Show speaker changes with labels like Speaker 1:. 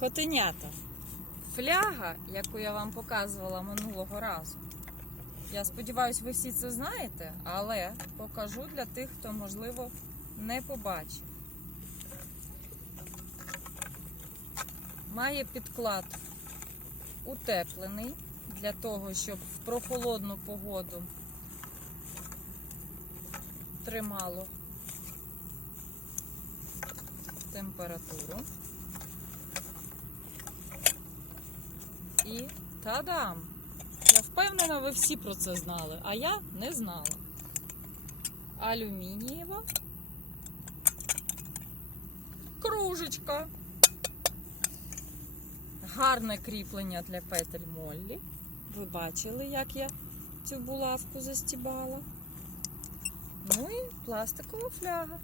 Speaker 1: Котенята. Фляга, яку я вам показувала минулого разу. Я сподіваюся, ви всі це знаєте, але покажу для тих, хто, можливо, не побачив. Має підклад утеплений для того, щоб в прохолодну погоду тримало температуру. І та-дам! Я впевнена, ви всі про це знали, а я не знала. Алюмінієва кружечка. Гарне кріплення для петель Моллі. Ви бачили, як я цю булавку застібала. Ну і пластикова фляга.